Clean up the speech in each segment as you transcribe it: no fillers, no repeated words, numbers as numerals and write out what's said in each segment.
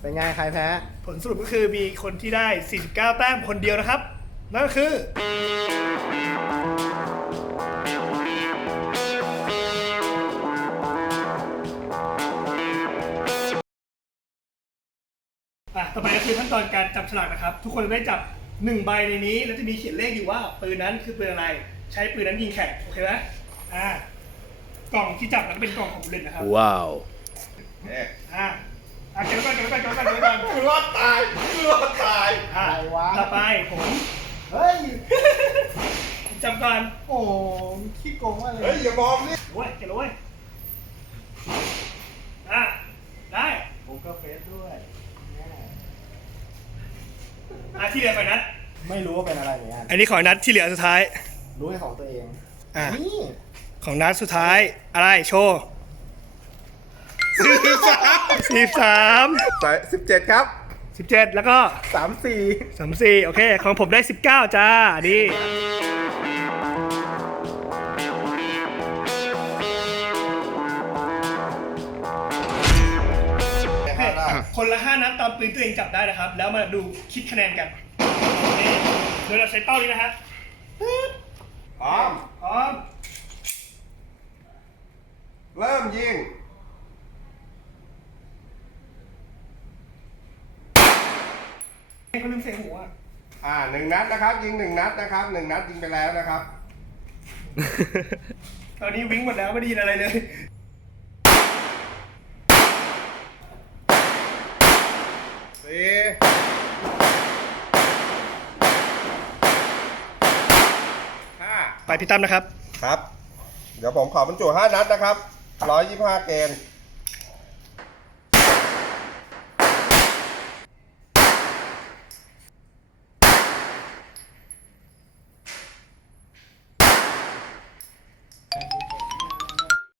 เป็นไงใครแพ้ผลสรุปก็คือมีคนที่ได้ 49 แต้มคนเดียวนะครับ นั่นก็คือต่อไปก็คือขั้นตอนการจับฉลากนะครับ ทุกคนได้จับ1ใบในนี้แล้วจะมีเขียนเลขอยู่ว่าปืนนั้นคือปืนอะไรใช้ปืนนั้นยิงแข่งโอเคไหมกล่องที่จับนั้นเป็นกล่องของผู้เล่นนะครับว้าวเก็บไว้ก่อนรอดตายอะไรวะต่อไปผมเฮ้ยจับก่อนโอ้ขี้โกงมากเลยเฮ้ยอย่ามองนี่เก็บเลยได้ผมก็เฟซด้วยที่เหลือไปนัดไม่รู้ว่าเป็นอะไรเหมือนกันอันนี้ของนัดที่เหลือสุดท้ายรู้แค่ของตัวเองนี่ของนัดสุดท้ายอะไรโชว์17ครับ17แล้วก็34โอเคของผมได้19จ้าดีคนละ5นัดตามปืนตัวเองจับได้นะครับแล้วมาดูคิดคะแนนกันโดยเราใช้เป้านี้นะฮะพร้อมเริ่มยิงเขาลืมใส่หัว1 นัดนะครับยิง1 นัดนะครับ1 นัดยิงไปแล้วนะครับ ตอนนี้วิ่งหมดแล้วไม่ได้ยินอะไรเลยไปพี่ตั้มนะครับครับเดี๋ยวผมขอบรรจุ5 นัดนะครับ125เกณฑ์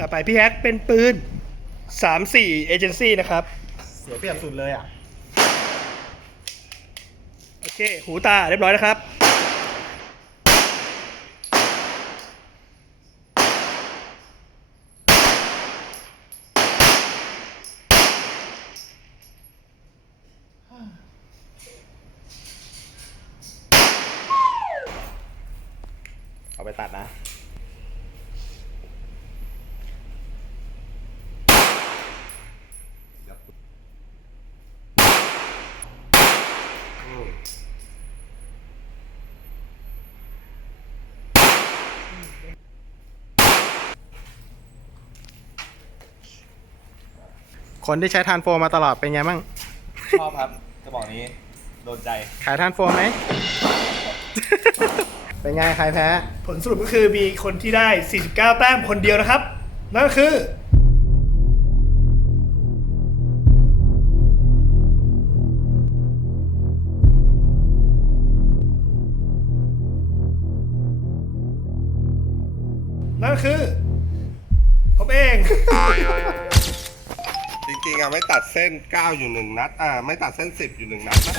ต่อไปพี่แฮกเป็นปืน34เอเจนซี่นะครับเสียเปรียบสุดเลยโอเคหูตาเรียบร้อยนะครับเอาไปตัดนะคนที่ใช้ทานโฟมมาตลอดเป็นไงบ้างชอบครับกระบอกนี้โดนใจขายทานโฟมไหม เป็นไงใครแพ้ผลสรุปก็คือมีคนที่ได้ 49 แต้มคนเดียวนะครับนั่นก็คือผมเองจริงๆไม่ตัดเส้น9อยู่1 นัดไม่ตัดเส้น10อยู่1 นัดนะ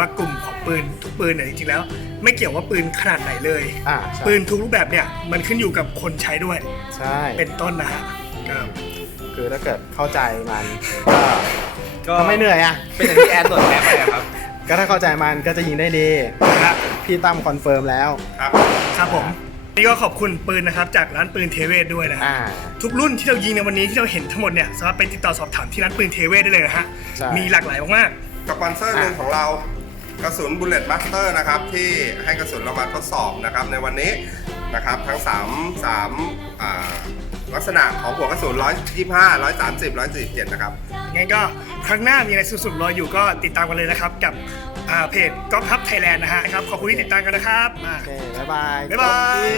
ว่ากลุ่มของปืนทุกปืนเนี่ยจริงๆแล้วไม่เกี่ยวว่าปืนขนาดไหนเลยปืนทุกรูปแบบเนี่ยมันขึ้นอยู่กับคนใช้ด้วยใช่เป็นต้นนะฮะคือถ้าเกิดเข้าใจมันก็ไม่เหนื่อยเป็นอย่างที่แอนตรวจแพ้ไปครับก็ถ้าเข้าใจมันก็จะยิงได้ดีพี่ตั้มคอนเฟิร์มแล้วครับผมนี่ก็ขอบคุณปืนนะครับจากร้านปืนเทเวศด้วยนะทุกรุ่นที่เรายิงในวันนี้ที่เราเห็นทั้งหมดเนี่ยสามารถไปติดต่อสอบถามที่ร้านปืนเทเวศได้เลยนะฮะมีหลากหลายมากๆสปอนเซอร์หนึ่งของเรากระสุน Bullet Master นะครับที่ให้กระสุนเรามาทดสอบนะครับในวันนี้นะครับทั้ง3ลักษณะของหัวกระสุน125 130 147นะครับงั้นก็ครั้งหน้ามีอะไรสุดๆรออยู่ก็ติดตามกันเลยนะครับกับเพจก๊อกฮับไทยแลนด์นะฮะครับขอบคุณที่ติดตามกันนะครับโอเคบ๊ายบายบ๊ายบาย